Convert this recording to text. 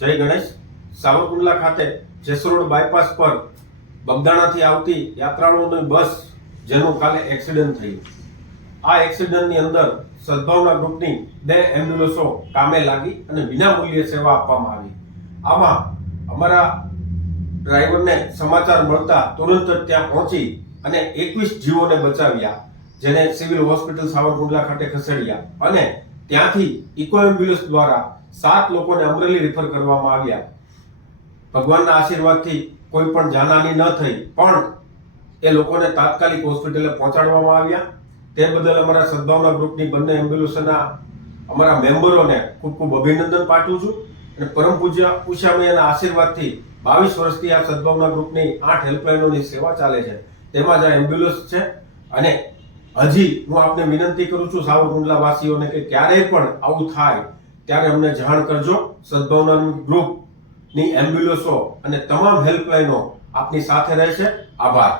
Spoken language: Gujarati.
જય ગણેશ સાવરકુંડલા ખાતે જેસરોડ બાયપાસ પર બગદાણાથી આવતી યાત્રાળુઓની બસ જેનું કાલે એક્સિડન્ટ થયું આ એક્સિડન્ટની અંદર સદભાવના ગ્રુપની બે એમ્બ્યુલન્સો કામે લાગી અને વિનામૂલ્યે સેવા આપવામાં આવી આમાં અમારા ડ્રાઈવરને સમાચાર મળતા તુરંત જ ત્યાં પહોંચી અને એકવીસ જીવોને બચાવ્યા જેને સિવિલ હોસ્પિટલ સાવરકુંડલા ખાતે ખસેડ્યા અને ત્યાંથી ઇકો એમ્બ્યુલન્સ દ્વારા સાત લોકોને અમરેલી રેફર કરવામાં આવ્યા ભગવાનના આશીર્વાદથી કોઈ પણ જાનહાની ન થઈ પણ એ લોકોને તાત્કાલિક હોસ્પિટલે પહોંચાડવામાં આવ્યા તે બદલ અમારા સદભાવના ગ્રુપની બંને એમ્બ્યુલન્સના અમારા મેમ્બરોને ખૂબ ખૂબ અભિનંદન પાઠવું છું અને પરમ પૂજ્ય ઉષામૈયાના આશીર્વાદથી બાવીસ વર્ષથી આ સદભાવના ગ્રુપની આઠ હેલ્પલાઇનોની સેવા ચાલે છે તેમાં જ આ એમ્બ્યુલન્સ છે અને હજી હું આપને વિનંતી કરું છું સાવરકુંડલા વાસીઓને કે ક્યારેય પણ આવું થાય ત્યારે અમને જાણ કરજો સદભાવનાનું ગ્રુપની એમ્બ્યુલન્સો અને તમામ હેલ્પલાઇનો આપની સાથે રહેશે આભાર